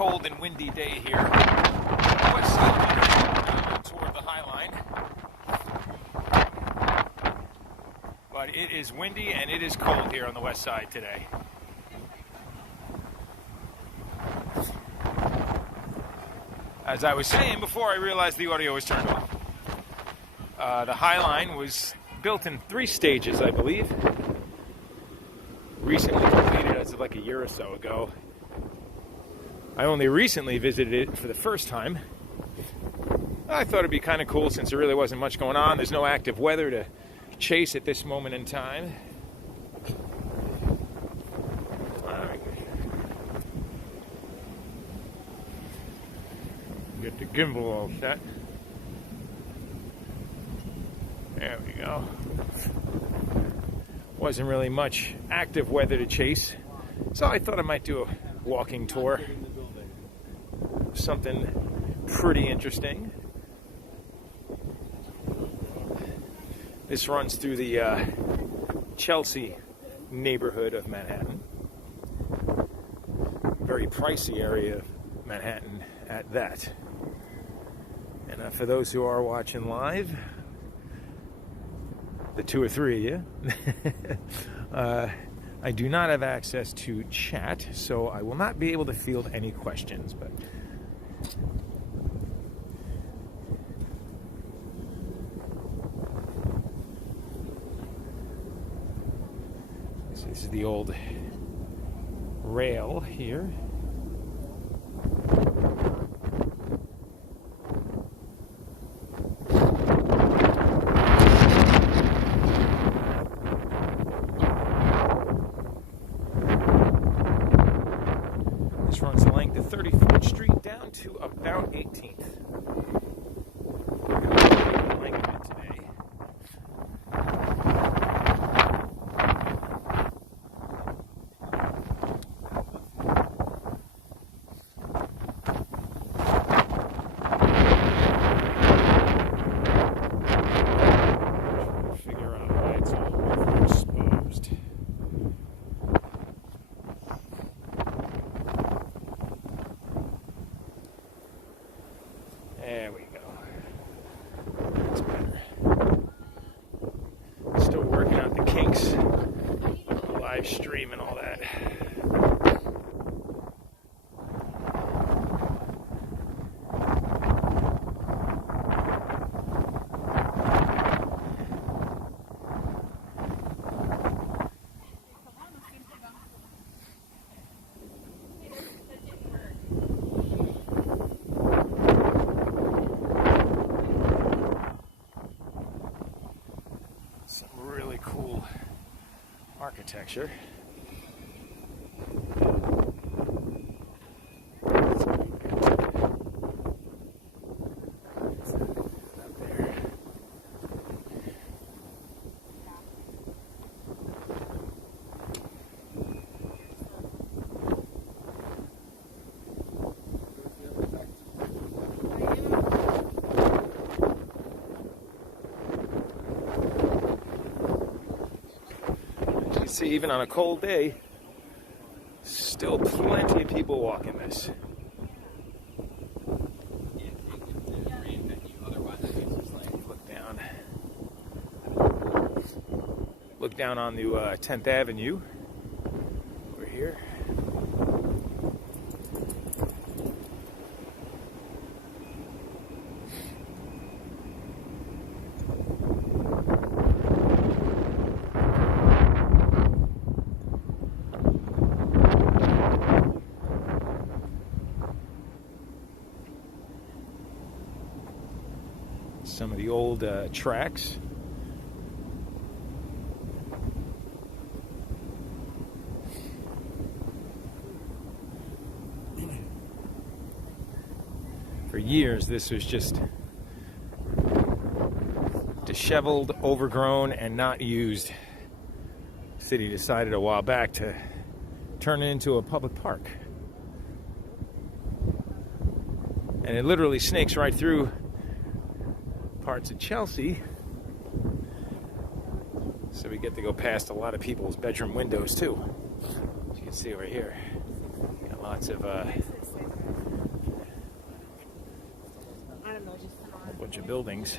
cold and windy day here. West side toward the High Line. But it is windy and it is cold here on the west side today. As I was saying before I realized the audio was turned off, the High Line was built in 3 stages, I believe. Recently completed as of like a year or so ago. I only recently visited it for the first time. I thought it'd be kind of cool since there really wasn't much going on. There's no active weather to chase at this moment in time. Get the gimbal all set. There we go. Wasn't really much active weather to chase, so I thought I might do a walking tour. Something pretty interesting. This runs through the Chelsea neighborhood of Manhattan. Very pricey area of Manhattan at that. And for those who are watching live, the 2 or 3 of you, I do not have access to chat, so I will not be able to field any questions. But this is the old rail here. This runs the length of 34th Street down to about 18th. The length of it today. Figure out why it's all overexposed. There we go. That's better. Still working out the kinks. Live stream and all that. Some really cool architecture. Up there. See, even on a cold day, still plenty of people walking this. Look down on the 10th Avenue over here. Some of the old tracks. For years, this was just disheveled, overgrown, and not used. The city decided a while back to turn it into a public park. And it literally snakes right through parts of Chelsea. So we get to go past a lot of people's bedroom windows too. As you can see over here, got lots of Bunch of buildings.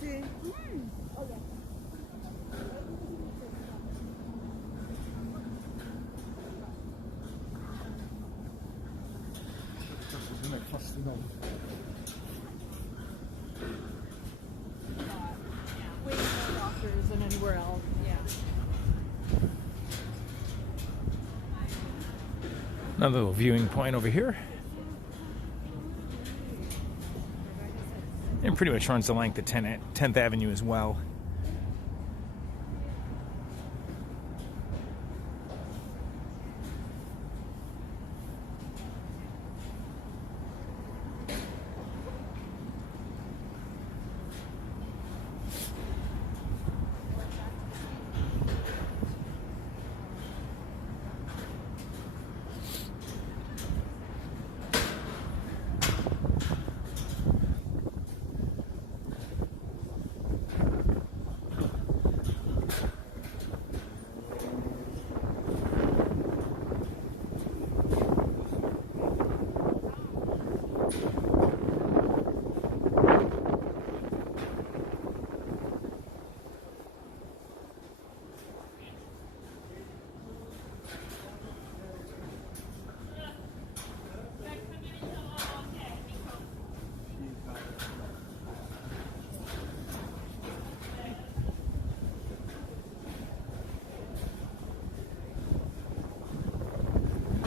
Sì. Non è fascinante. Way more doctors than anywhere else. Yeah. Another little viewing point over here. And pretty much runs the length of 10th Avenue as well.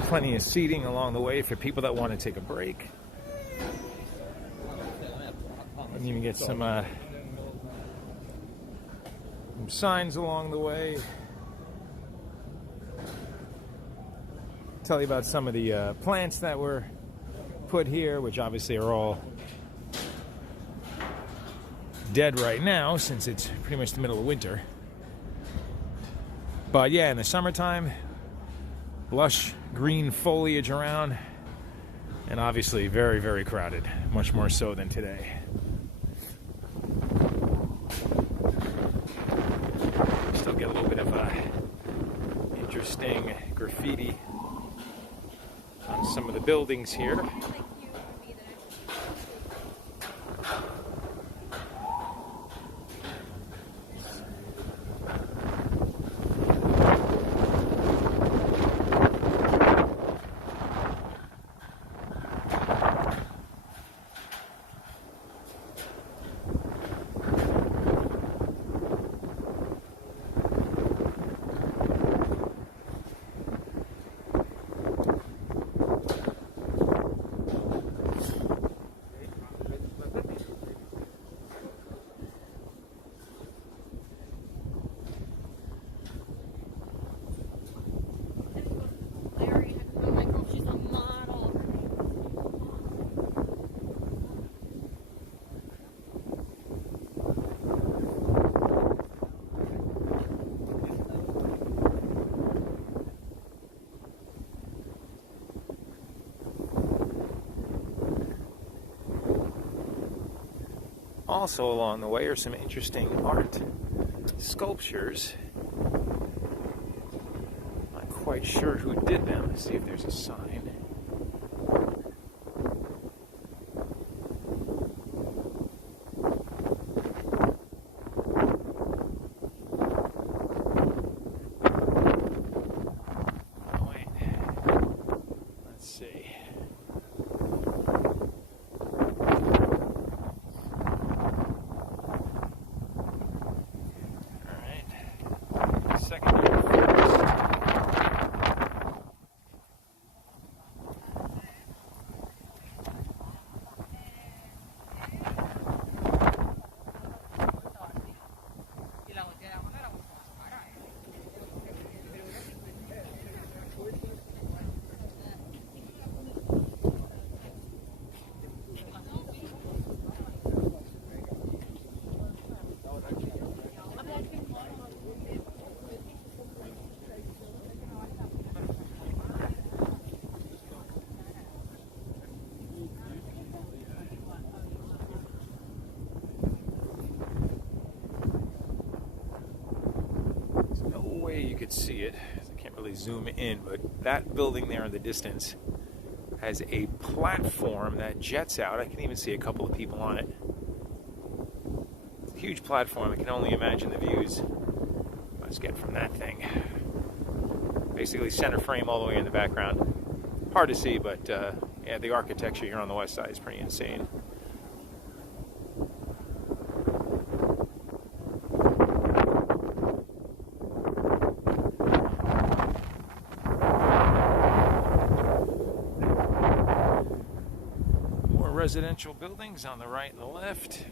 Plenty of seating along the way for people that want to take a break. And even get some signs along the way. Tell you about some of the plants that were put here, which obviously are all dead right now since it's pretty much the middle of winter. But yeah, in the summertime, lush green foliage around, and obviously very, very crowded, much more so than today. Still get a little bit of interesting graffiti on some of the buildings here. Also along the way are some interesting art sculptures. Not quite sure who did them. Let's see if there's a sign. Oh, wait. way you could see it. I can't really zoom in, but that building there in the distance has a platform that jets out. I can even see a couple of people on it. Huge platform. I can only imagine the views let's get from that thing. Basically center frame all the way in the background. Hard to see, but yeah, the architecture here on the west side is pretty insane. More residential buildings on the right and the left.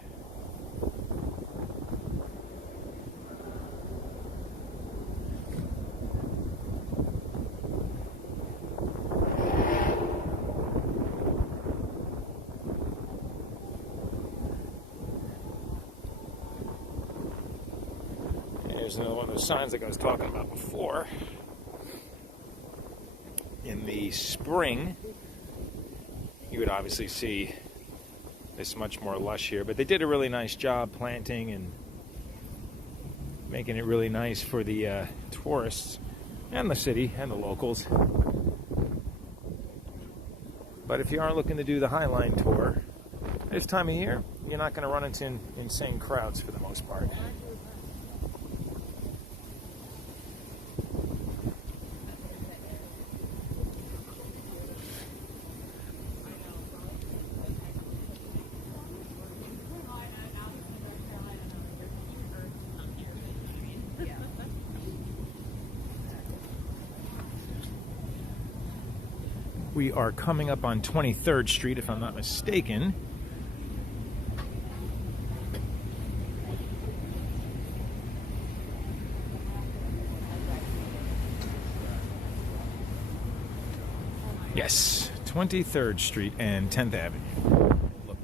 There's another one of those signs like I was talking about before. In the spring, you would obviously see this much more lush here, but they did a really nice job planting and making it really nice for the tourists and the city and the locals. But if you are looking to do the Highline tour, this time of year, you're not going to run into insane crowds for the most part. We are coming up on 23rd Street, if I'm not mistaken. Yes, 23rd Street and 10th Avenue. Look.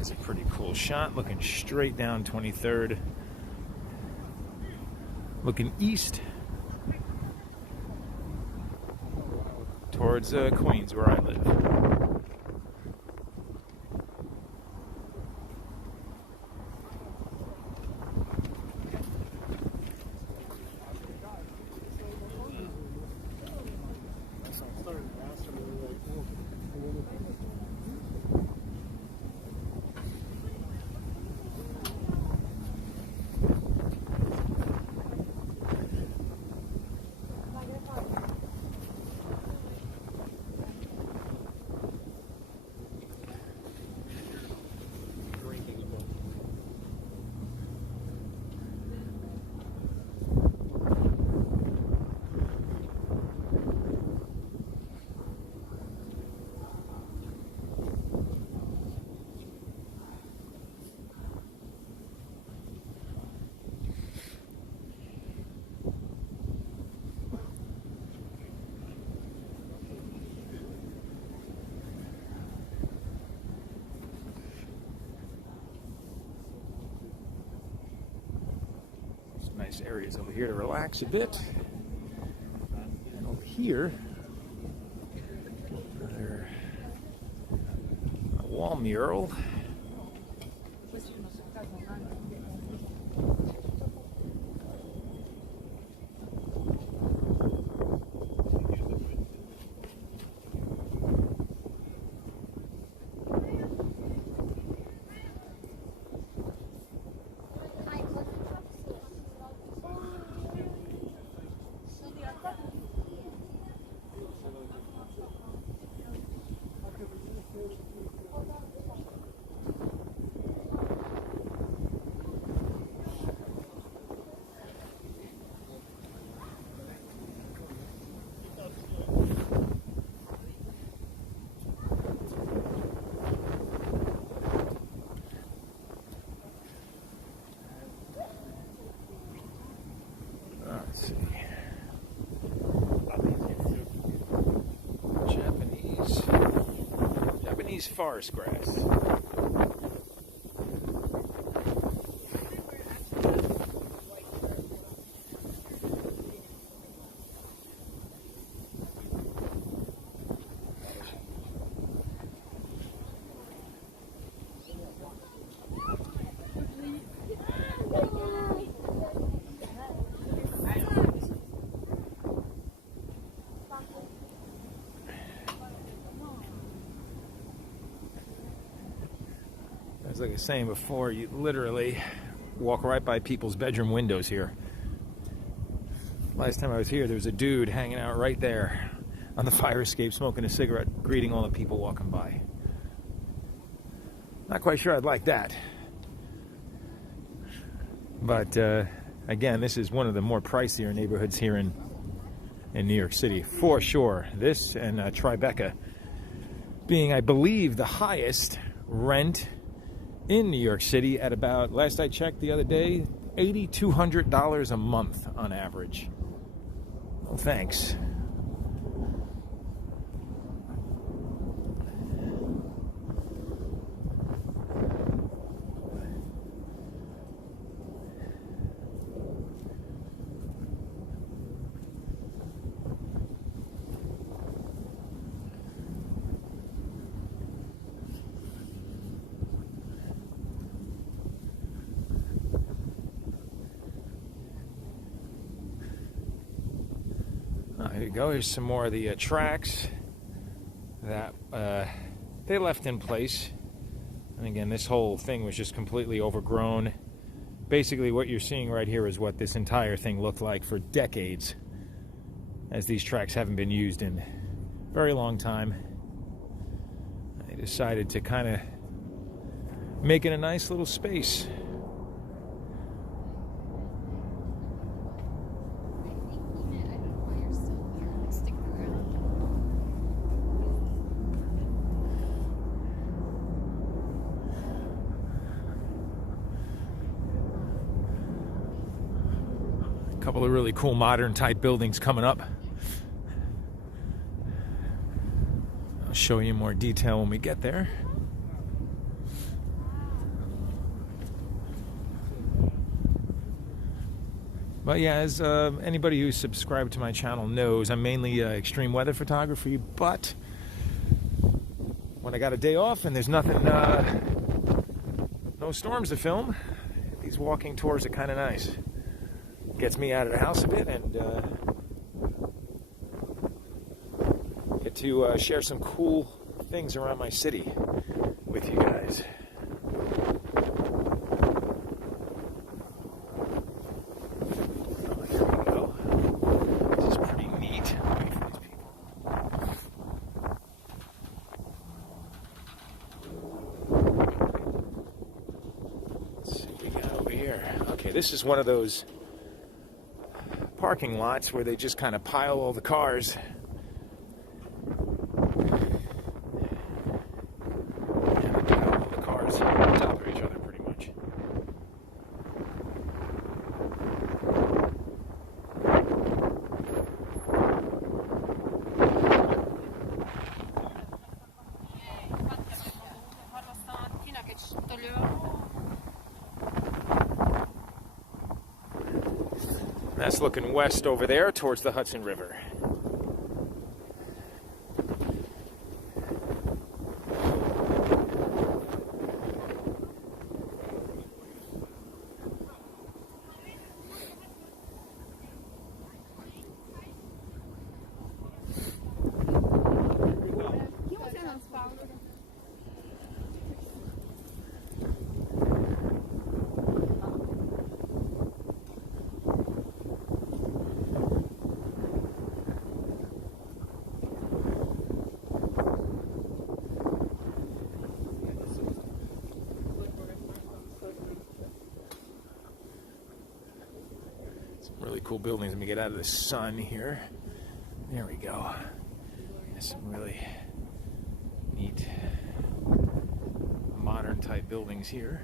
It's a pretty cool shot, looking straight down 23rd, looking east towards Queens, where I live. Nice areas over here to relax a bit. And over here, another wall mural. Let's see. Japanese forest grass. As I was saying before, you literally walk right by people's bedroom windows here. Last time I was here, there was a dude hanging out right there on the fire escape, smoking a cigarette, greeting all the people walking by. Not quite sure I'd like that. But again, this is one of the more pricier neighborhoods here in New York City, for sure. This and Tribeca being, I believe, the highest rent in New York City at about, last I checked the other day, $8,200 a month on average. Well, thanks. There you go. Here's some more of the tracks that they left in place. And again, this whole thing was just completely overgrown. Basically, what you're seeing right here is what this entire thing looked like for decades, as these tracks haven't been used in a very long time. They decided to kind of make it a nice little space. Couple of really cool modern type buildings coming up. I'll show you more detail when we get there. But yeah, as anybody who's subscribed to my channel knows, I'm mainly extreme weather photography, but when I got a day off and there's nothing, no storms to film, these walking tours are kind of nice. Gets me out of the house a bit and get to share some cool things around my city with you guys. Oh, here we go. This is pretty neat. Wait for these people. Let's see what we got over here. Okay, this is one of those parking lots where they just kind of pile all the cars. And they pile all the cars on top of each other pretty much. That's looking west over there towards the Hudson River. Really cool buildings. Let me get out of the sun here. There we go. There's some really neat modern type buildings here.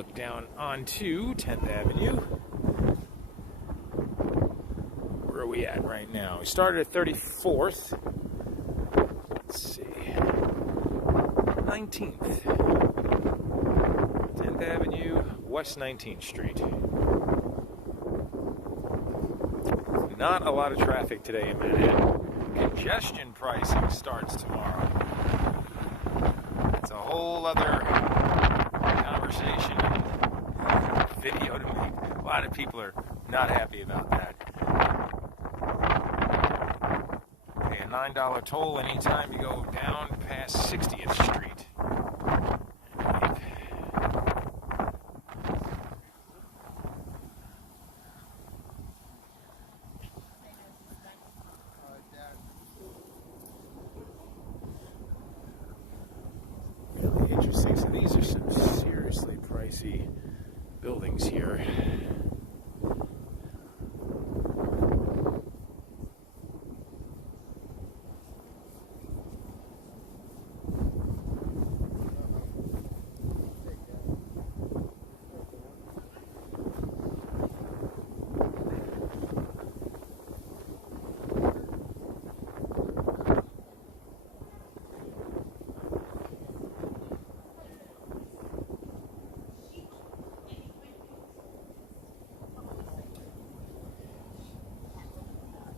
look down onto 10th Avenue. Where are we at right now? We started at 34th. Let's see. 19th. 10th Avenue, West 19th Street. Not a lot of traffic today in Manhattan. Congestion pricing starts tomorrow. It's a whole other conversation video to me. A lot of people are not happy about that. Pay a $9 toll anytime you go down past 60th Street. Really interesting. So these are some seriously pricey buildings here.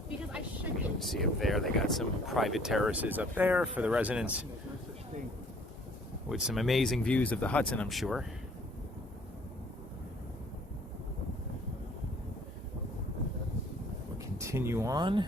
You can see up there, they got some private terraces up there for the residents with some amazing views of the Hudson, I'm sure. We'll continue on.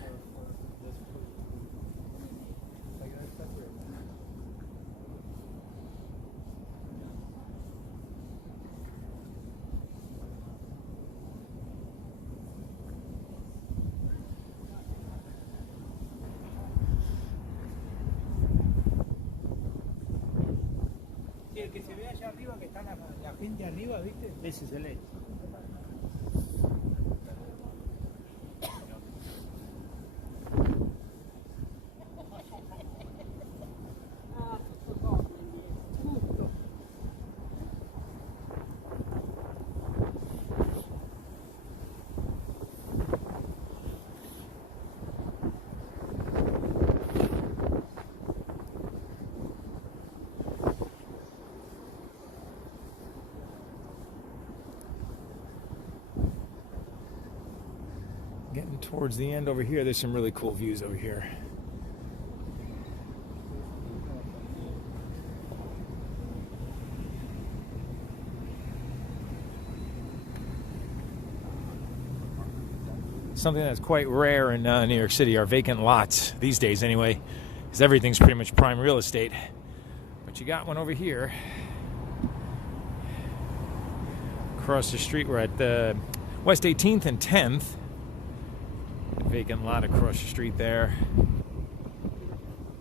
El que se ve allá arriba, que está la gente arriba, ¿viste? Ese es el hecho. Getting towards the end over here, there's some really cool views over here. Something that's quite rare in New York City are vacant lots, these days anyway, because everything's pretty much prime real estate. But you got one over here. Across the street, we're at West 18th and 10th. Vacant lot across the street there.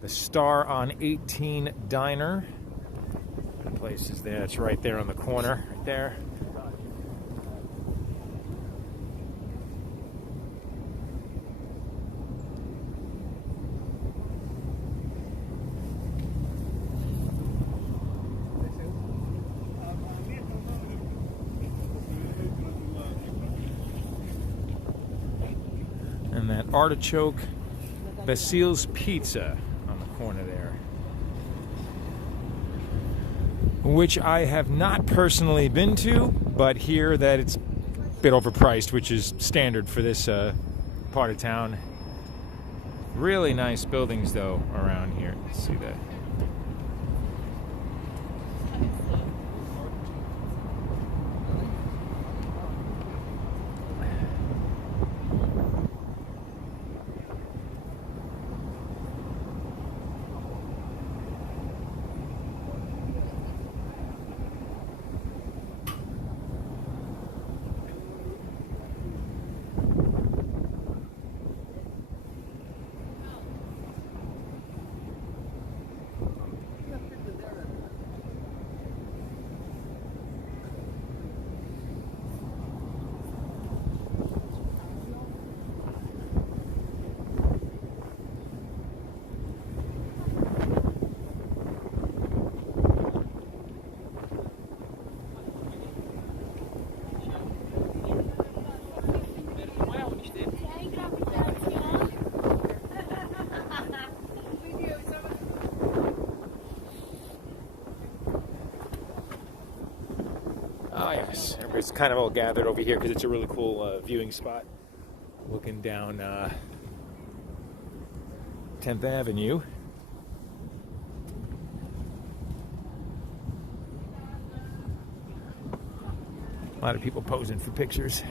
The Star on 18 Diner. The place is there. It's right there on the corner, right there. And that Artichoke Basile's Pizza on the corner there, which I have not personally been to, but hear that it's a bit overpriced, which is standard for this part of town. Really nice buildings though around here. Let's see that. Everybody's kind of all gathered over here because it's a really cool viewing spot. Looking down 10th Avenue. A lot of people posing for pictures.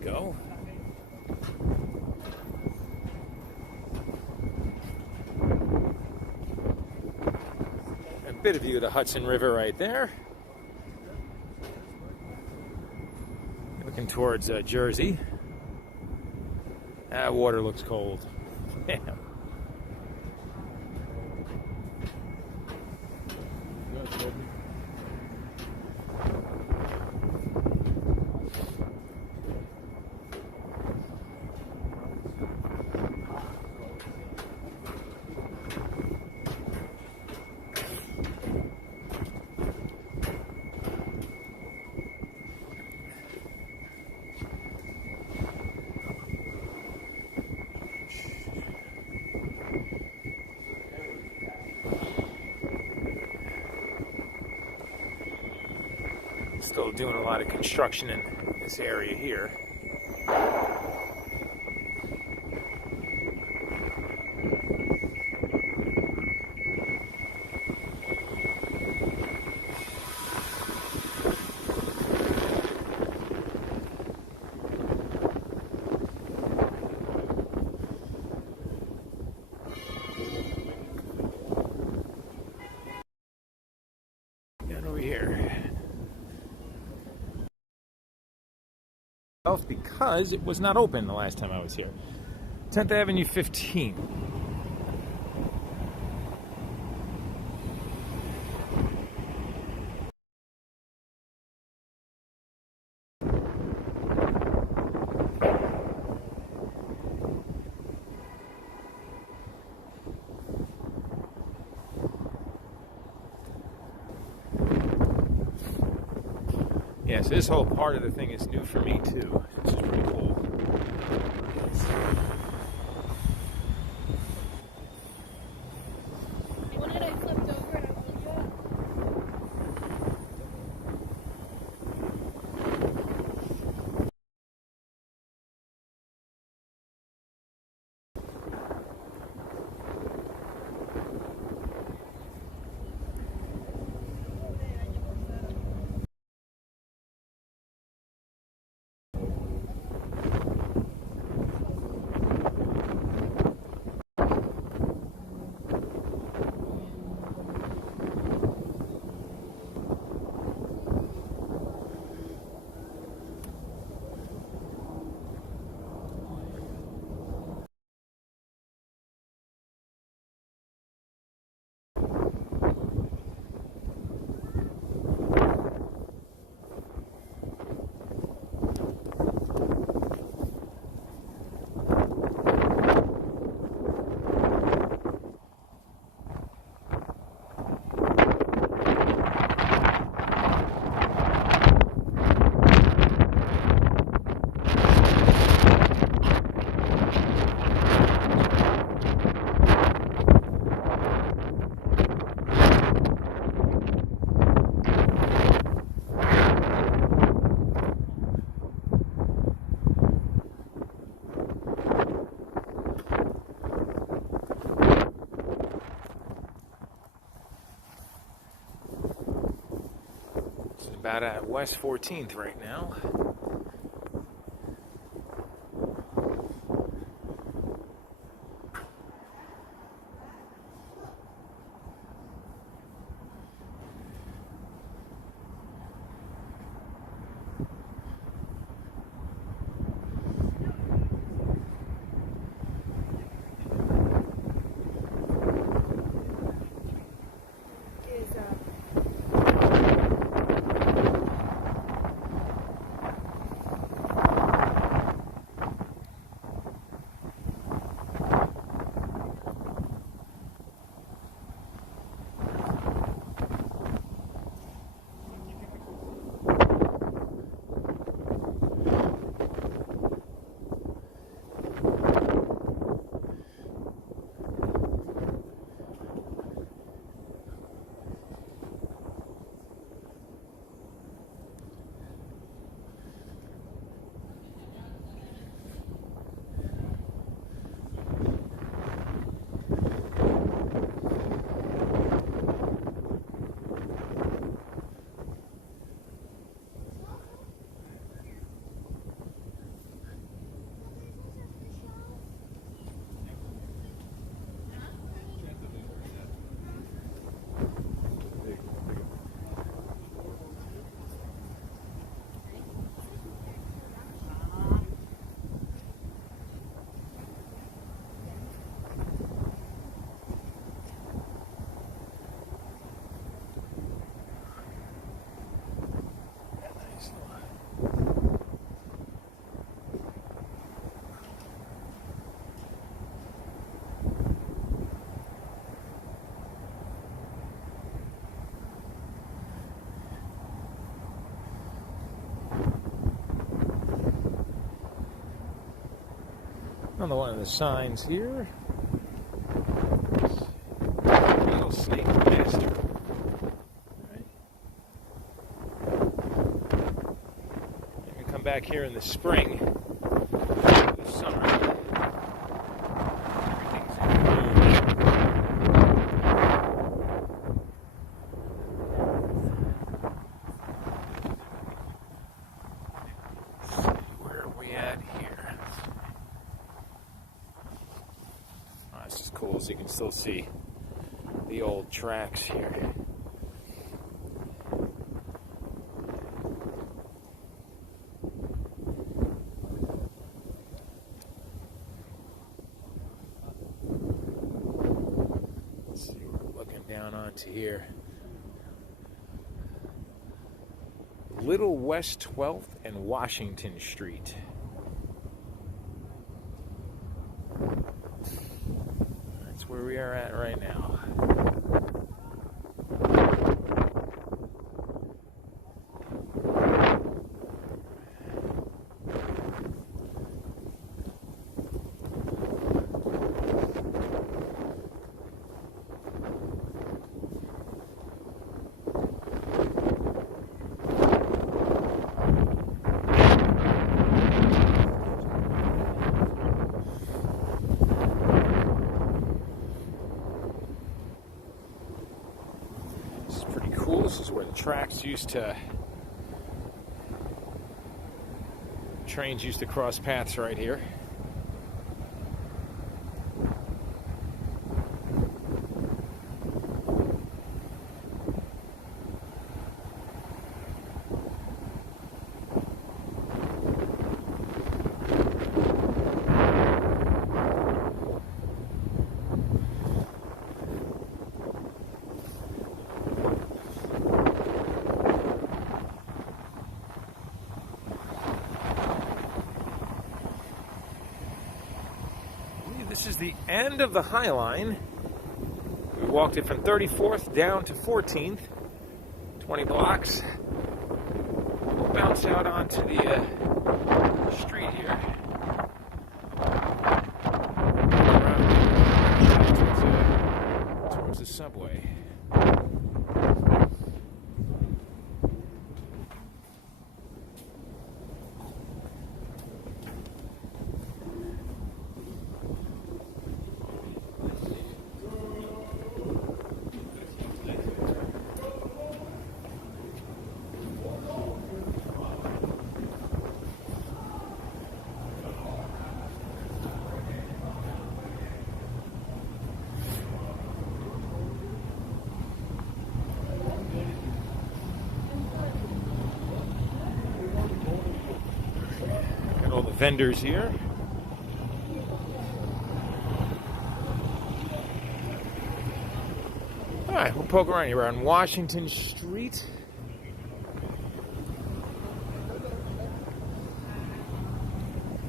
Go. A bit of view of the Hudson River right there. Looking towards Jersey. That water looks cold. Damn. Still doing a lot of construction in this area here. And over here. Because it was not open the last time I was here. 10th Avenue 15. Yeah, so this whole part of the thing is new for me too. This is pretty cool. about at West 14th right now. On the one of the signs here, rattlesnake master. Right. And we come back here in the spring, the summer. Everything's in bloom. Let's see, where are we at here? This is cool, so you can still see the old tracks here. Let's see, we're looking down onto here. Little West 12th and Washington Street. Where we are at right now. This is where the tracks trains used to cross paths right here. This is the end of the High Line. We walked it from 34th down to 14th, 20 blocks. We'll bounce out onto the street here. Around towards the subway. vendors here. All right, we'll poke around here. We're on Washington Street.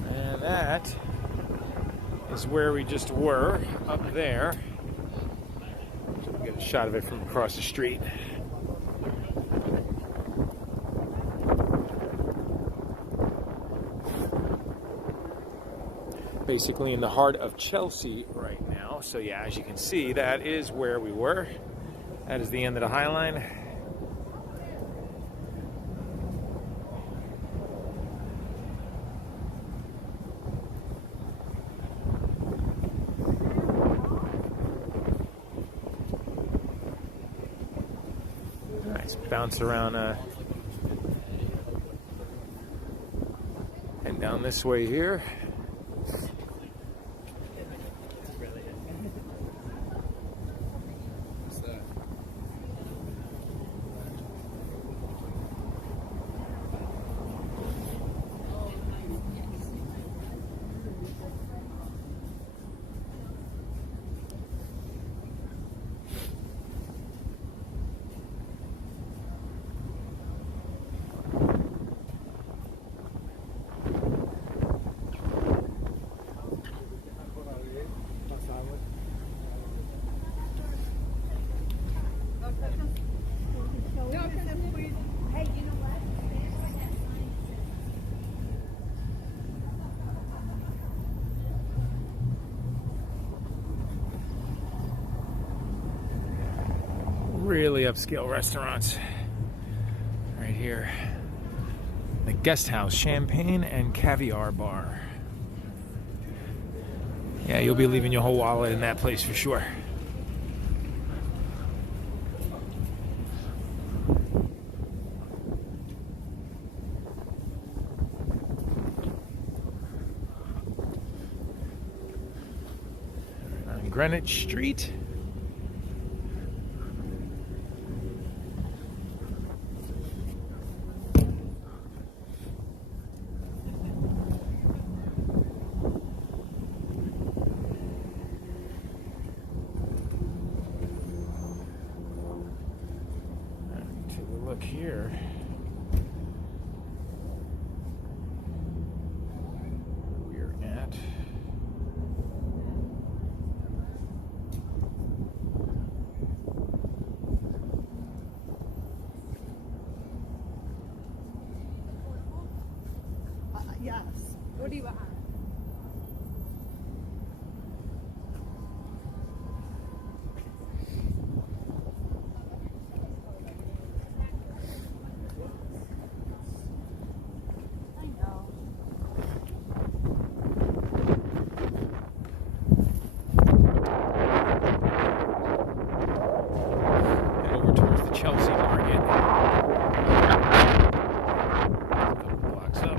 And that is where we just were, up there. So we'll get a shot of it from across the street. Basically in the heart of Chelsea right now. So yeah, as you can see, that is where we were. That is the end of the High Line. Nice bounce around and down this way here. Really upscale restaurants right here. The Guest House Champagne and Caviar Bar. Yeah, you'll be leaving your whole wallet in that place for sure. On Greenwich Street. Look here. We're at Yes. What do you want? Chelsea Market. A couple blocks up.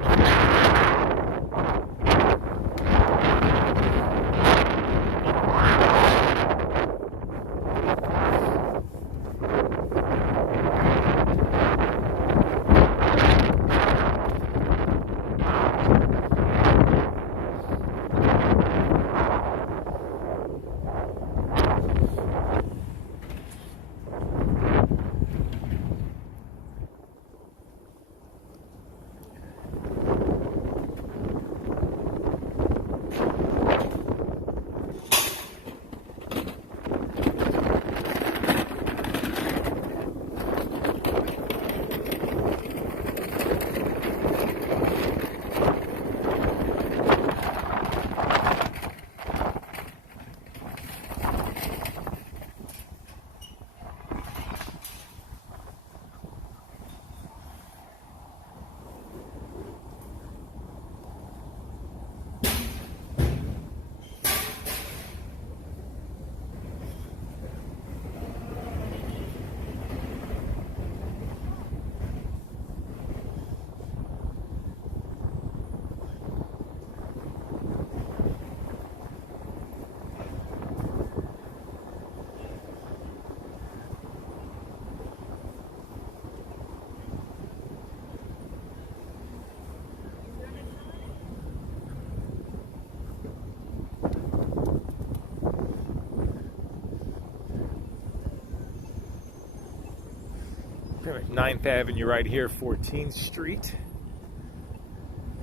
9th Avenue right here, 14th Street.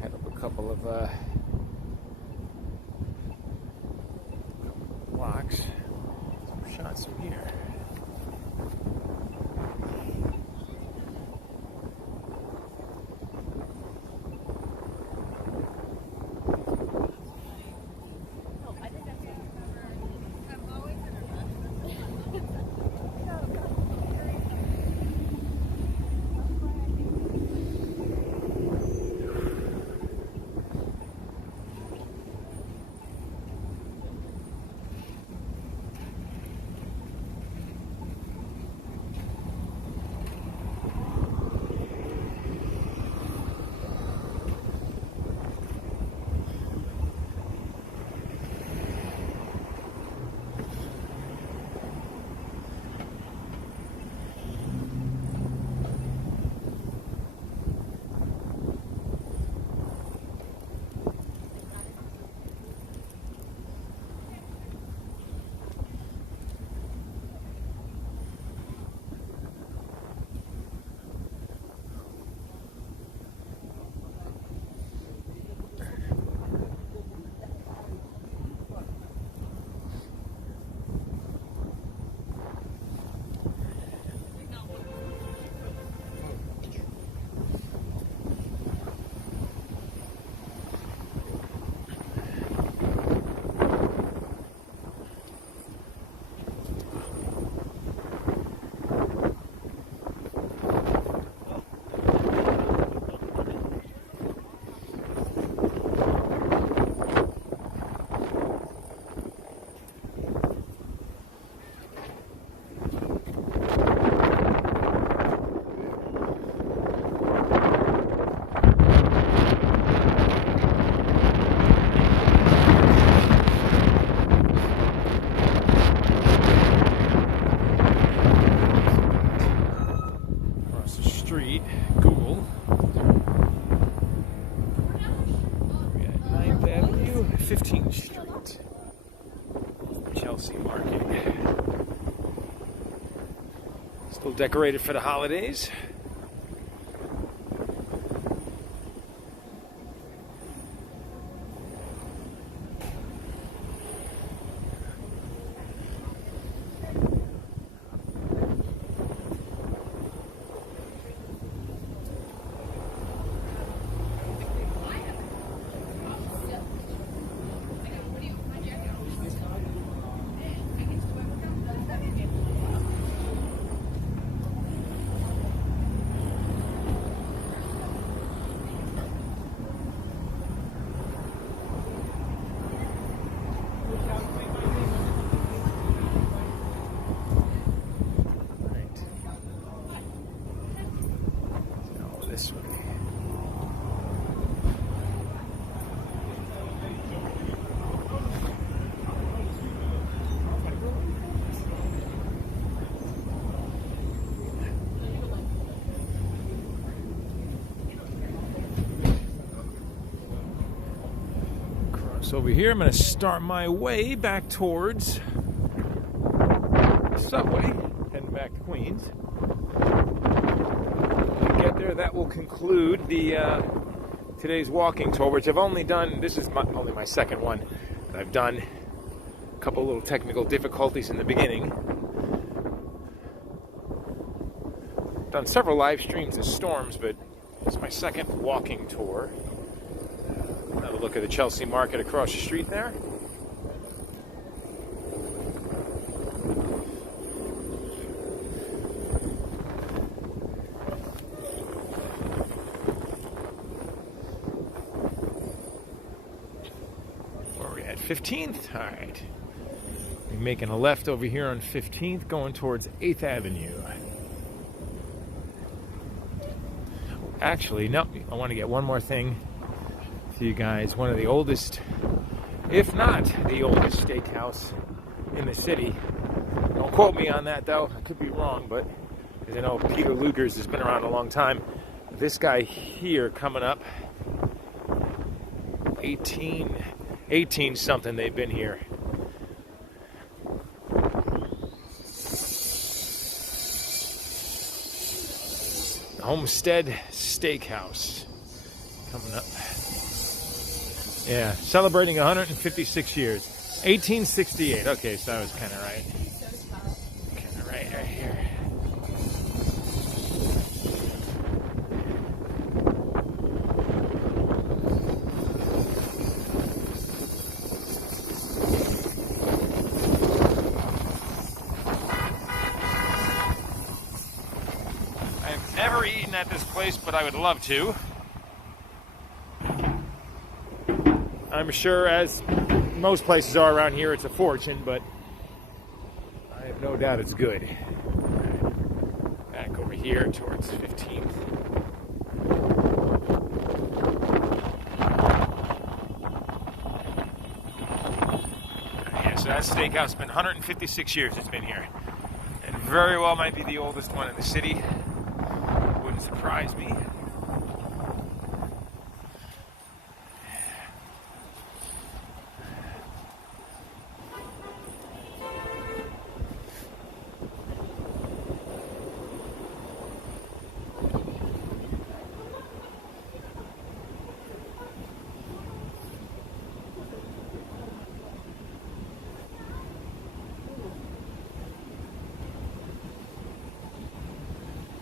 Had up a couple of blocks. Some shots from here. Google. We're at 9th Avenue, 15th Street, Chelsea Market. Still decorated for the holidays. This way. Cross over here. I'm going to start my way back towards the subway, heading back to Queens. Get there, that will conclude the today's walking tour, which I've only done. This is only my second one that I've done. A couple little technical difficulties in the beginning. Done several live streams of storms, but it's my second walking tour. Another look at the Chelsea Market across the street there. Where are we at? 15th? All right. We're making a left over here on 15th, going towards 8th Avenue. Actually, no, I want to get one more thing to you guys. One of the oldest, if not the oldest steakhouse in the city. Don't quote me on that, though. I could be wrong, but as I know, Peter Luger's has been around a long time. This guy here coming up, 18 something they've been here. Homestead Steakhouse coming up. Yeah, celebrating 156 years. 1868. Okay, so I was kind of right. Kind of right here. I've never eaten at this place, but I would love to. I'm sure, as most places are around here, it's a fortune, but I have no doubt it's good. Back over here towards 15th. Yeah, so that steakhouse has been 156 years it's been here. And very well might be the oldest one in the city. Wouldn't surprise me.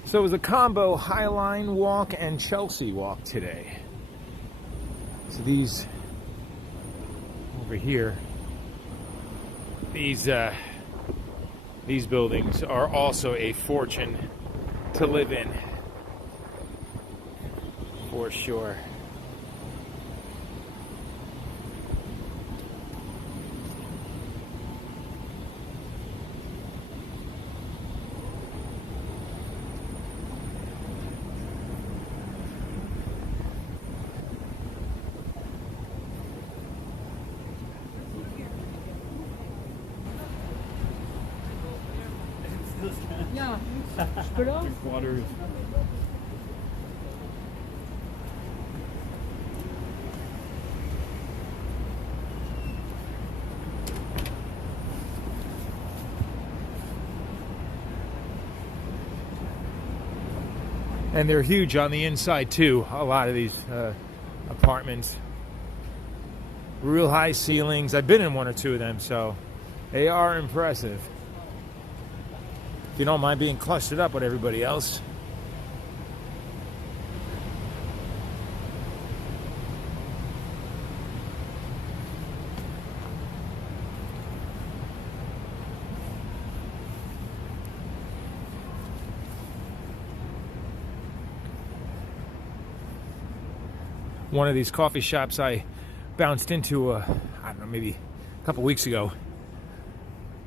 So it was a combo Highline walk and Chelsea walk today. So these over here, these buildings are also a fortune to live in, for sure. Ja, Water. And they're huge on the inside too. A lot of these apartments, real high ceilings. I've been in one or two of them, so they are impressive. If you don't mind being clustered up with everybody else. One of these coffee shops I bounced into, I don't know, maybe a couple weeks ago.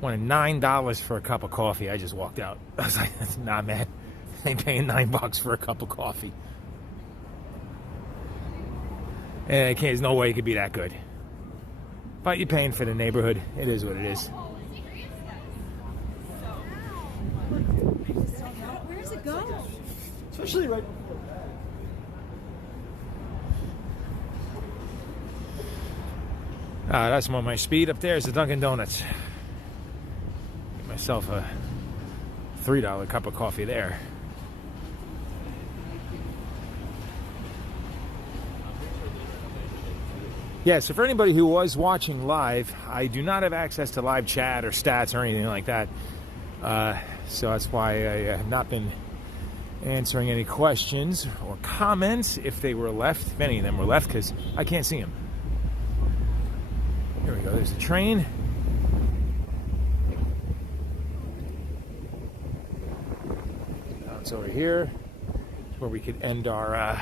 Wanted $9 for a cup of coffee. I just walked out. I was like, nah, man. I ain't paying $9 for a cup of coffee. And there's no way it could be that good. But you're paying for the neighborhood. It is what it is. where does it go? Especially right. That's more my speed. Up there is the Dunkin' Donuts. Get myself a $3 cup of coffee there. Yeah, so for anybody who was watching live, I do not have access to live chat or stats or anything like that. So that's why I have not been answering any questions or comments if they were left, if any of them were left, because I can't see them. Here we go, there's the train. Now it's over here where we could end our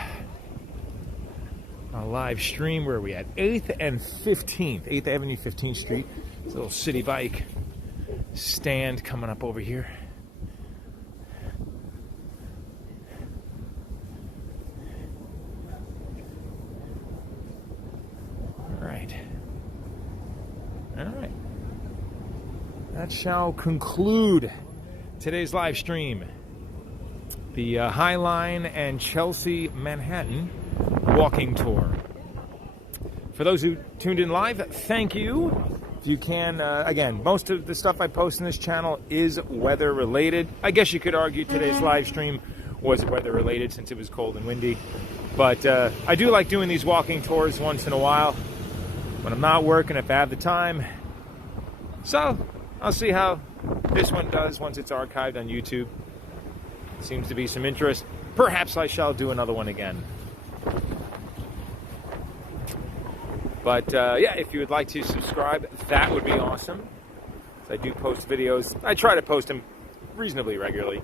live stream. Where are we at? 8th and 15th. 8th Avenue, 15th Street. It's a little city bike stand coming up over here. All right. That shall conclude today's live stream. The Highline and Chelsea Manhattan walking tour. For those who tuned in live, thank you. If you can, again, most of the stuff I post in this channel is weather related. I guess you could argue today's live stream was weather related since it was cold and windy. But I do like doing these walking tours once in a while when I'm not working, if I have the time. So I'll see how this one does once it's archived on YouTube. Seems to be some interest. Perhaps I shall do another one again. But yeah, if you would like to subscribe, that would be awesome. I do post videos. I try to post them reasonably regularly.